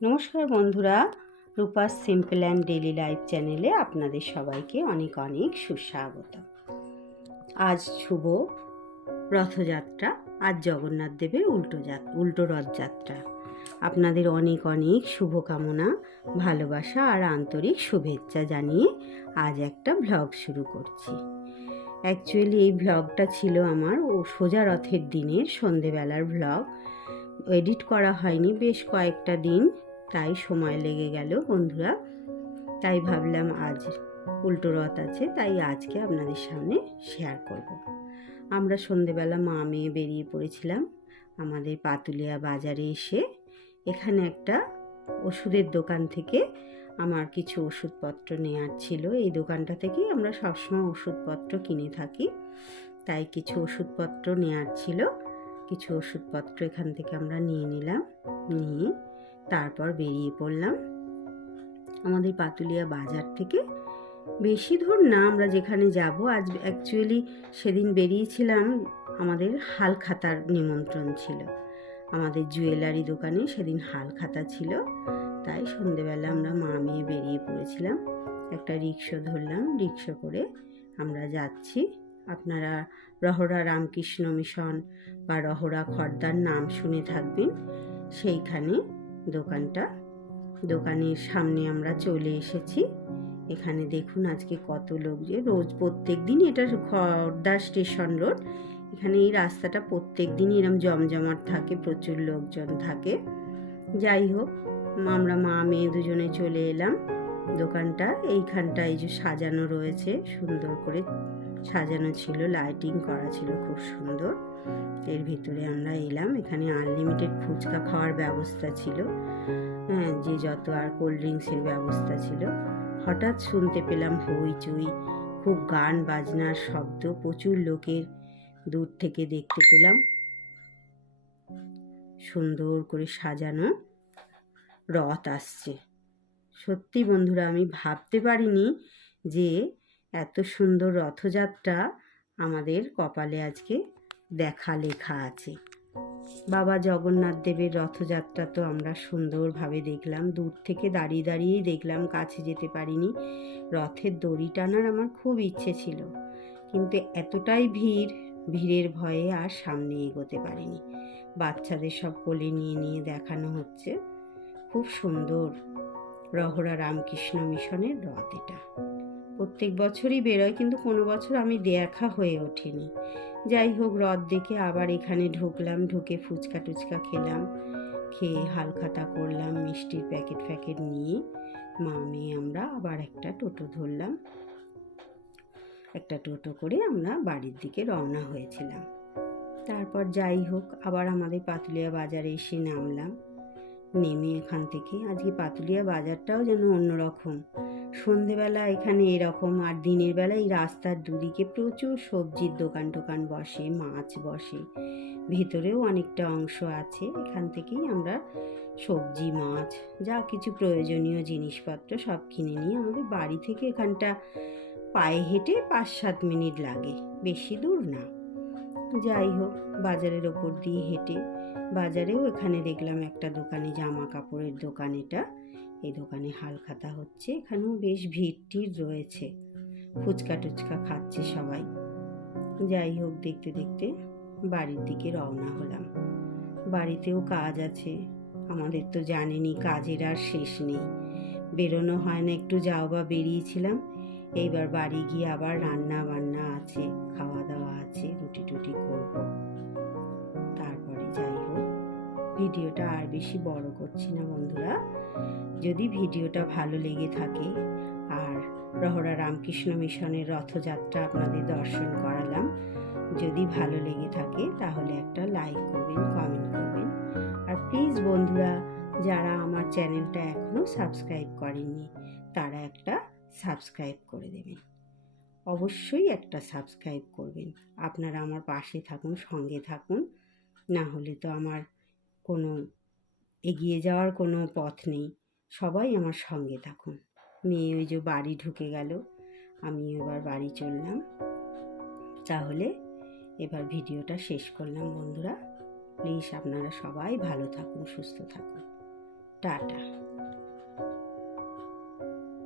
নমস্কার বন্ধুরা, Rupa's simple and daily life চ্যানেলে আপনাদের সবাইকে অনেক অনেক সুস্বাগত। আজ শুভ রথযাত্রা, আজ জগন্নাথ দেবের উল্টো রথযাত্রা। আপনাদের অনেক অনেক শুভকামনা, ভালোবাসা আর আন্তরিক শুভেচ্ছা জানিয়ে আজ একটা ভ্লগ শুরু করছি। অ্যাকচুয়ালি এই ভ্লগটা ছিল আমার সোজা রথের দিনের সন্ধেবেলার ভ্লগ। এডিট করা হয়নি বেশ কয়েকটা দিন, তাই সময় লেগে গেল বন্ধুরা। তাই ভাবলাম আজ উল্টো রথ আছে, তাই আজকে আপনাদের সামনে শেয়ার করব। আমরা সন্ধেবেলা মা মেয়ে বেরিয়ে পড়েছিলাম আমাদের পাতুলিয়া বাজারে এসে। এখানে একটা ওষুধের দোকান থেকে আমার কিছু ওষুধপত্র নেওয়ার ছিল। এই দোকানটা থেকেই আমরা সবসময় ওষুধপত্র কিনে থাকি, তাই কিছু ওষুধপত্র নেওয়ার ছিল। কিছু ওষুধপত্র এখান থেকে আমরা নিয়ে নিলাম, নিয়ে তারপর বেরিয়ে পড়লাম আমাদের পাতুলিয়া বাজার থেকে। বেশি দূর না আমরা যেখানে যাব। আজ অ্যাকচুয়ালি সেদিন বেরিয়েছিলাম, আমাদের হালখাতার নিমন্ত্রণ ছিল। আমাদের জুয়েলারি দোকানে সেদিন হালখাতা ছিল, তাই সন্ধেবেলা আমরা মা মেয়ে বেরিয়ে পড়েছিলাম। একটা রিক্সা ধরলাম, রিক্সা করে আমরা যাচ্ছি। আপনারা রহরা রামকৃষ্ণ মিশন বা রহরা খর্দার নাম শুনে থাকবেন। সেইখানে দোকানের সামনে আমরা চলে এসেছি। এখানে দেখুন আজকে কত লোক, যে রোজ প্রত্যেক দিন, এটা খর্দা স্টেশন রোড। এখানে এই রাস্তাটা প্রত্যেক দিনই এরকম জমজমাট থাকে, প্রচুর লোকজন থাকে। যাই হোক, আমরা মা মেয়ে দুজনে চলে এলাম। দোকানটা এইখানটা এই যে সাজানো রয়েছে, সুন্দর করে সাজানো ছিল, লাইটিং করা ছিল খুব সুন্দর। এর ভিতরে আমরা এলাম। এখানে আনলিমিটেড ফুচকা খাওয়ার ব্যবস্থা ছিল, হ্যাঁ, যে যত আর কোল্ড ড্রিঙ্কসের ব্যবস্থা ছিল। হঠাৎ শুনতে পেলাম হইচই, খুব গান বাজনার শব্দ, প্রচুর লোকের। দূর থেকে দেখতে পেলাম সুন্দর করে সাজানো রথ আসছে। সত্যি বন্ধুরা, আমি ভাবতে পারিনি যে এত সুন্দর রথযাত্রা আমাদের কপালে আজকে লেখা আছে। বাবা জগন্নাথ দেবের রথযাত্রা তো আমরা সুন্দরভাবে দেখলাম, দূর থেকে দাঁড়িয়ে দাঁড়িয়েই দেখলাম, কাছে যেতে পারিনি। রথের দড়ি টানার আমার খুব ইচ্ছে ছিল, কিন্তু এতটাই ভিড়ের ভয়ে আর সামনে এগোতে পারিনি। বাচ্চাদের সব কোলে নিয়ে নিয়ে দেখানো হচ্ছে। খুব সুন্দর রহরা রামকৃষ্ণ মিশনের রথ। এটা প্রত্যেক বছরই বেরোয়, কিন্তু কোনো বছর আমি দেখা হয়ে ওঠেনি। যাই হোক, রথ দেখে আবার এখানে ঢুকলাম, ঢুকে ফুচকা টুচকা খেলাম, খেয়ে হালখাতা করলাম, মিষ্টির প্যাকেট নিয়ে মা মেয়ে আমরা আবার একটা টোটো ধরলাম। একটা টোটো করে আমরা বাড়ির দিকে রওনা হয়েছিলাম। তারপর যাই হোক, আবার আমাদের পাতুলিয়া বাজারে এসে নামলাম। নেমে এখান থেকে আজকে পাতুলিয়া বাজারটাও যেন অন্যরকম। সন্ধেবেলা এখানে এরকম, আর দিনের বেলা এই রাস্তার দুদিকে প্রচুর সবজির দোকান বসে, মাছ বসে, ভেতরেও অনেকটা অংশ আছে। এখান থেকেই আমরা সবজি, মাছ, যা কিছু প্রয়োজনীয় জিনিসপত্র সব কিনে নিয়ে আমাদের বাড়ি থেকে এখানটা পায়ে হেঁটে 5-7 মিনিট লাগে, বেশি দূর না। যাই হোক, বাজারের ওপর দিয়ে হেঁটে বাজারেও এখানে দেখলাম একটা দোকানে, জামা কাপড়ের দোকান। এই দোকানে হালখাতা হচ্ছে, এখানেও বেশ ভিড় রয়েছে, ফুচকা টুচকা খাচ্ছে সবাই। যাই হোক, দেখতে দেখতে বাড়ির দিকে রওনা হলাম। বাড়িতেও কাজ আছে, আমাদের তো জানেনই কাজের আর শেষ নেই, বেরোনো হয় না। একটু যাও বা বেরিয়েছিলাম, এইবার বাড়ি গিয়ে আবার রান্না বান্না আছে, খাওয়া দাওয়া আছে, রুটি টুটি করব। তারপরে যাই হোক, ভিডিওটা আর বেশি বড় করছি না বন্ধুরা। যদি ভিডিওটা ভালো লেগে থাকে, আর রহরা রামকৃষ্ণ মিশনের রথযাত্রা আপনাদের দর্শন করালাম, যদি ভালো লেগে থাকে তাহলে একটা লাইক করবেন, কমেন্ট করবেন। আর প্লিজ বন্ধুরা, যারা আমার চ্যানেলটা এখনও সাবস্ক্রাইব করেননি, তারা একটা সাবস্ক্রাইব করে দেবেন। অবশ্যই একটা সাবস্ক্রাইব করবেন। আপনারা আমার পাশে থাকুন, সঙ্গে থাকুন, না হলে তো আমার কোনো এগিয়ে যাওয়ার কোনো পথ নেই। সবাই আমার সঙ্গে থাকুন। মেয়ে ওই যে বাড়ি ঢুকে গেল, আমি এবার বাড়ি চললাম। তাহলে এবার ভিডিওটা শেষ করলাম বন্ধুরা। প্লিজ আপনারা সবাই ভালো থাকুন, সুস্থ থাকুন। টাটা।